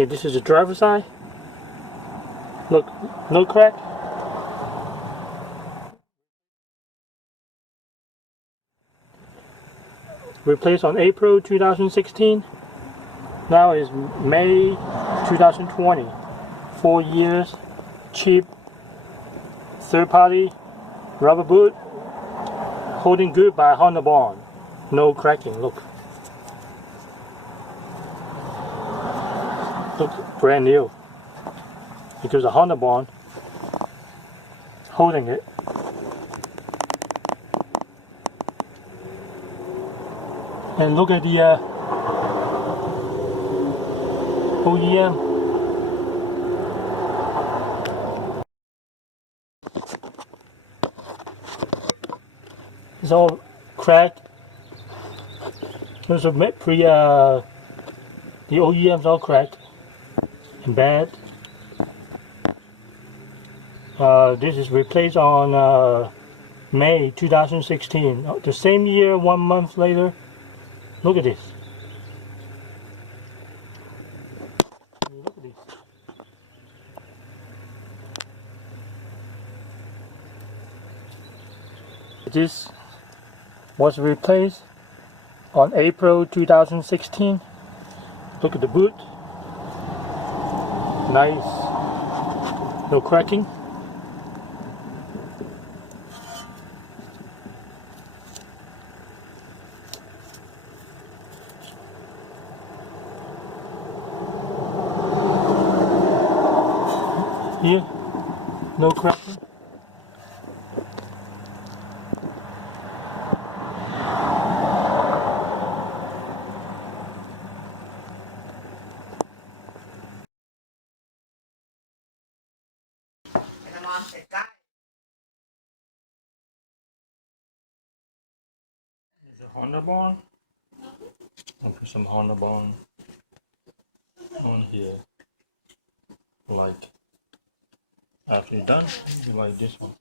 Okay, this is the driver's side. Look, no crack. Replaced on April 2016. Now is May 2020. 4 years, cheap, third-party rubber boot, holding good by Honda Bond. No cracking. Look, brand new. Because of Honda Bond holding it. And look at the OEM. It's all cracked. Those are the OEM's all cracked and bad. This is replaced on May 2016. The same year, 1 month later. Look at this. Look at this. This was replaced on April 2016. Look at the boot. Nice. No cracking. Here, no cracking. Is it Honda Bond? I'll put some Honda Bond on here. Like after you're done, you like this one.